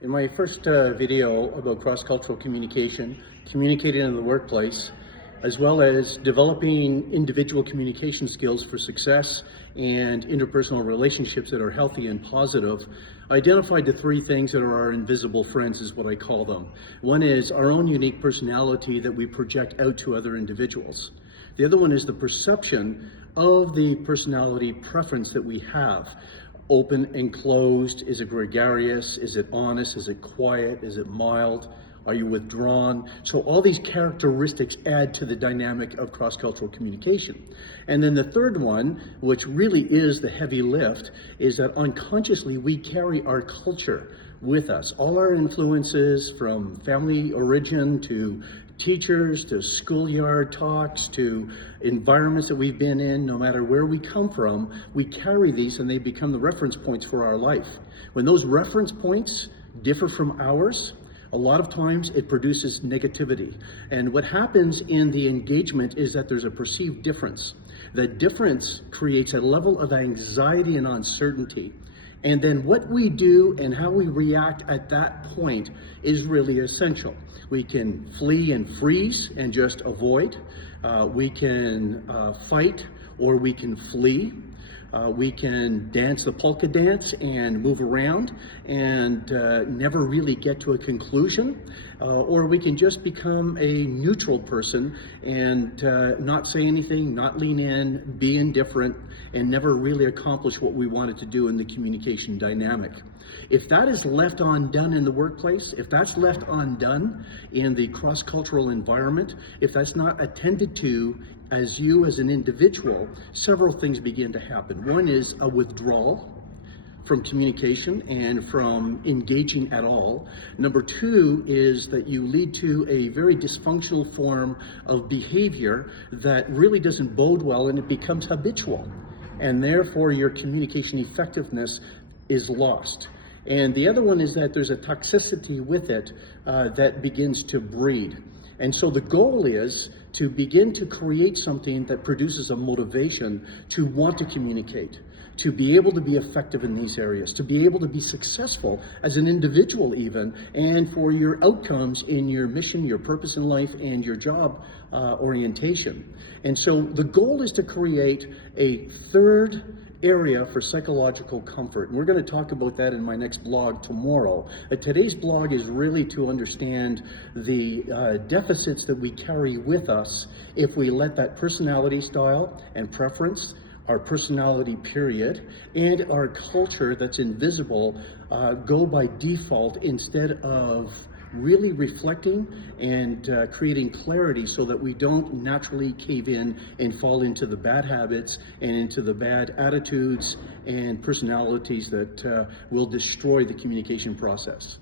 In my first video about cross-cultural communication, communicating in the workplace, as well as developing individual communication skills for success and interpersonal relationships that are healthy and positive, I identified the three things that are our invisible friends, is what I call them. One is our own unique personality that we project out to other individuals. The other one is the perception of the personality preference that we have. Open and closed, is it gregarious, is it honest, is it quiet, is it mild, are you withdrawn? So all these characteristics add to the dynamic of cross-cultural communication. And then the third one, which really is the heavy lift, is that unconsciously we carry our culture with us. All our influences, from family origin to teachers, to schoolyard talks, to environments that we've been in, no matter where we come from, we carry these and they become the reference points for our life. When those reference points differ from ours, a lot of times it produces negativity. And what happens in the engagement is that there's a perceived difference. That difference creates a level of anxiety and uncertainty. And then what we do and how we react at that point is really essential. We can flee and freeze and just avoid. We can fight, or we can flee. We can dance the polka dance and move around and never really get to a conclusion. Or we can just become a neutral person and not say anything, not lean in, be indifferent, and never really accomplish what we wanted to do in the communication dynamic. If that is left undone in the workplace, if that's left undone in the cross-cultural environment, if that's not attended to as you as an individual, several things begin to happen. One is a withdrawal from communication and from engaging at all. Number two is that you lead to a very dysfunctional form of behavior that really doesn't bode well, and it becomes habitual. And therefore your communication effectiveness is lost. And the other one is that there's a toxicity with it that begins to breed. And so the goal is to begin to create something that produces a motivation to want to communicate, to be able to be effective in these areas, to be able to be successful as an individual even, and for your outcomes in your mission, your purpose in life, and your job orientation. And so the goal is to create a third area for psychological comfort. And we're going to talk about that in my next blog tomorrow. Today's blog is really to understand the deficits that we carry with us if we let that personality style and preference, our personality period, and our culture that's invisible go by default instead of really reflecting and creating clarity so that we don't naturally cave in and fall into the bad habits and into the bad attitudes and personalities that will destroy the communication process.